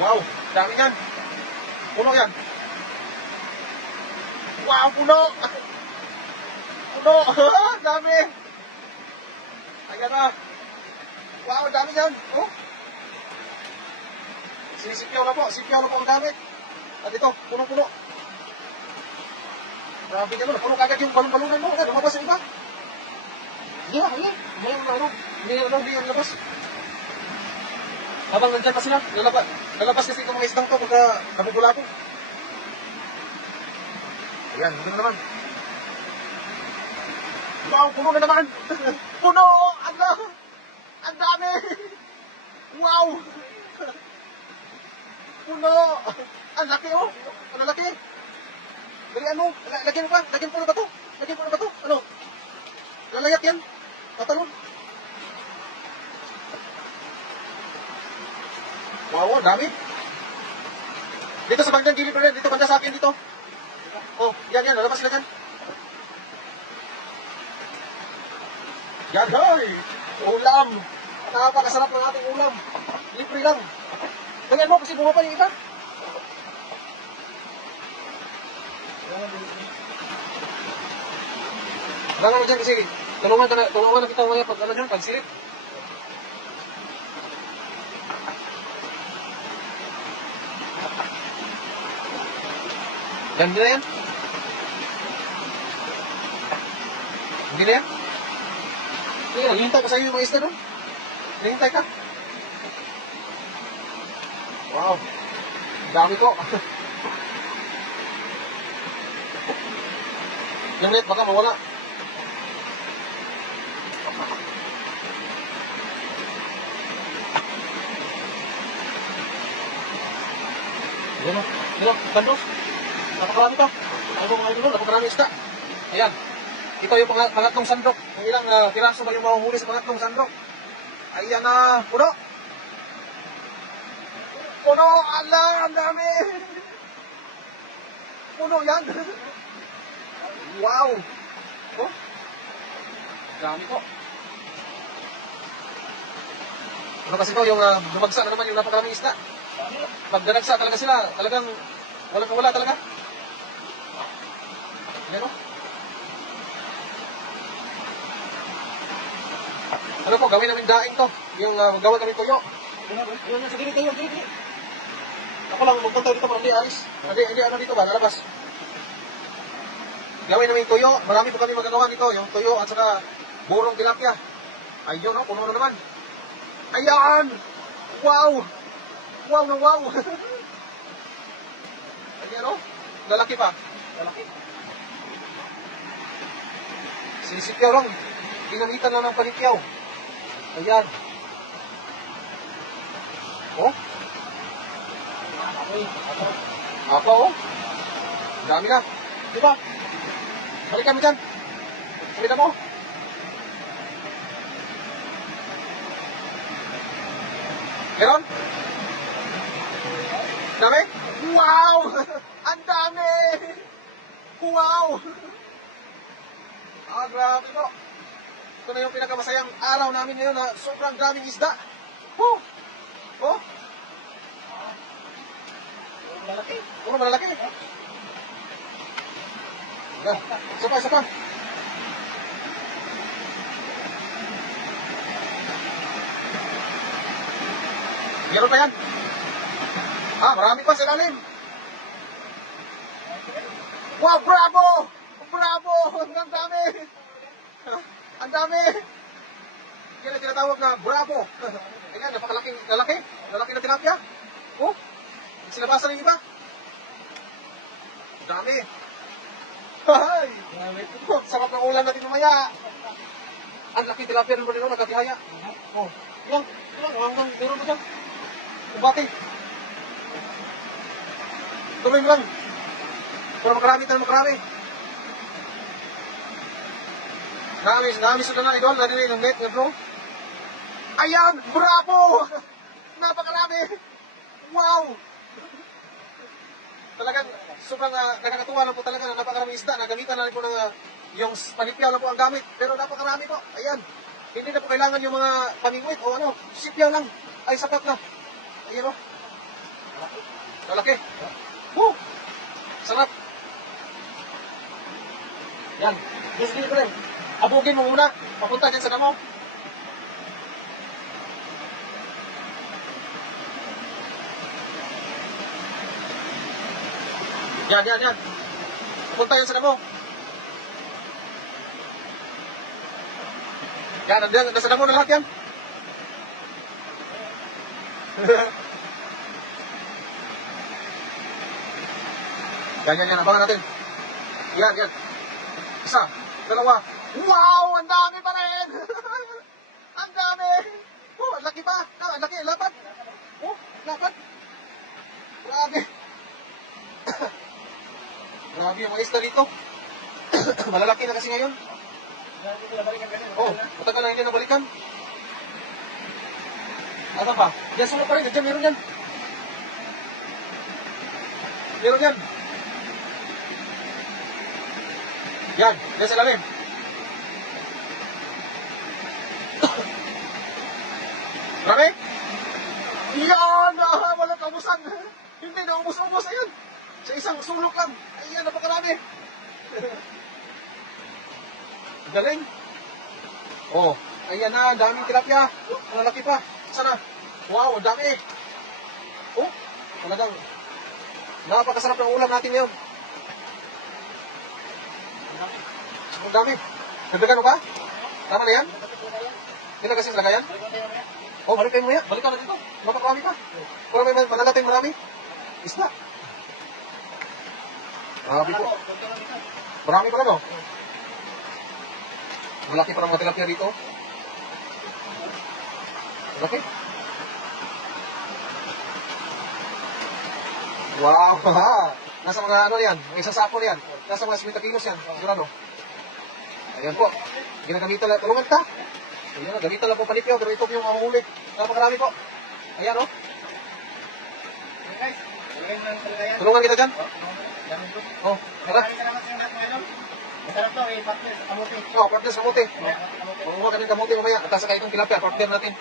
Wow, dami yan. Puno yan. Wow, puno. Puno. Dami. Ayan na. Wow, dami yan. Oh. Sinisipyaw na po. Sipyaw na po ang gamit. At ito, puno-puno. Grabe ka puno kagad yung balon-balunan mo. Lumabas yung iba. Yeah, yeah. Hindi yung labas. Habang nandyan pa sila, lalabas kasi itong mga isdang to pagka kabugula ko. Ayan, hindi na naman. Wow, puno na naman. Puno! Ang dami! Wow! Puno! Ang laki oh! Ang laki! Dali ano? Lagyan mo ba? Lagyan po na ba to? Lagyan po na ba to? Ano? Lalayat yan? Tatalon? Wow, dami. Dito sa bandang gilid pa rin. Dito banda sa akin dito. Oh, yan. Lalabas sila dyan. Yan, hoy! Ulam! Napakasarap ng ating ulam. Libre lang. Ganyan mo kasi bumapa yung iba. Wala nga dyan kasi tulungan na kita ngayon pag ano dyan, pag silip. Hindi na yan? Hindi na yan? Sige, naghihintay pa sa'yo yung mga isda doon. Naghihintay ka. Wow. Dami ko. Yung net, baka mawala. Yan, bandos. Napakarami to. Ano mga idol, napakarami isda. Ayan. Ito yung pangatlong sandok. Kung ilang piraso ba yung mahuhuli sa pangatlong sandok. Ayan na, puno. Puno, ala, ang dami. Puno yan. Wow. Oh. Dami po. Ano kasi to, yung bumagsak na naman yung napakaraming isda. Pag danagsa talaga sila, talagang walang talaga. Yan o. Ano po, gawin namin daing to. Yung gawa namin tuyo. Yun, sige dito. Ako lang, magpunta dito pa, hindi alis. Hindi ano dito ba, nalabas. Gawin namin tuyo. Marami po kami magagawa nito. Yung tuyo at saka burong tilapia. Ayun o, puno na naman. Ayan! Wow! Wow na wow! Ayan o, lalaki pa. Lalaki. Sinisipyaw lang. Pinamitan lang ng panikyaw. Ayan. Oh. Apa oh. Dami na. Diba? Balik kami dyan. Salita mo. Meron? Dami? Wow! Ang dami! Wow! Grabe po. Ito na yung pinakamasayang araw namin ngayon na sobrang daming isda. Oh! Oh! Malalaki. Puro malalaki. Isa pa. Meron pa yan. Marami pa sa ilalim. Wow, bravo! Bravo! Ang dami! Ang dami! Yan ang tinatawag na bravo. Ayan, napakalaking lalaki. Lalaki na tilapia. Oh, sinabasan ng iba. Ang dami. Hay! Sarap ng ulam natin mamaya. Ang laki tilapia ng balino, nagkatihaya. Oh, yan. Hanggang meron mo dyan. Ubati. Tuloy mo lang. Para makarami tayo makarami. Naamis na na idol. Nadinig ng net, bro. Ayan! Bravo! Napakarami! Wow! Talagang sobrang nakakatuwa lang po talaga na napakarami isda. Nagamitan na rin po ng yung panipyaw lang po ang gamit. Pero napakarami po. Ayan. Hindi na po kailangan yung mga pamingwit o ano. Sipyaw lang. Ay, sapat na. Ayan o. Lalaki. Woo! Sarap. Yan. Yes, dito rin. Abugin mo muna. Papunta dyan sa damo. Yan. Papunta yan sa damo. Yan, nasa damo na lahat yan. Yan, abangan natin. Yan. Isa, dalawa. Wow, ang dami pa rin! Ang dami! Oh, ang laki pa. Ang laki, lapad. Oh, lapad. Grabe. Grabe yung mga isda dito. Malalaki na kasi ngayon. Oh, matagal na hindi nabalikan. Ano pa? Diyan, sulok pa rin. Diyan, meron yan. Yan, diyan sa lalim. Marami? Yan! Walang kaubusan. Hindi na ubus-ubus. Ayan. Sa isang sulok lang. Ayan, napakarami. Galing. Oh, ayan na. Daming tilapia. Malalaki pa. Sana. Wow, ang dami. Oh, talagang napakasarap ng ulam natin ngayon. Ang dami. Nagdagan mo ba? Tama na yan? Hindi na kasi lagayan? Oh, balik kayo mo yan. Balik ka na dito. Mapakarami pa. Kung may manalating marami. Isda. Marami po. Marami pa no? Malaki pa ng mga tilapia dito. Malaki. Wow. Nasa mga ano yan. Mga isang sako yan. Nasa mga 50 kilos yan. Sigurado. Ayan po. Ginagamitan lang. Tulungan ka. Ayan, gamitan lang po palipyaw. Pero ito yung ang ulit. Napakarami po. Ayan o. Tulungan kita dyan. Oh, tara. Masarap to, partner sa kamuti. Oh, partner sa kamuti. Mamuha ka ng kamuti mamaya. At sa kaitong tilapia, partner natin.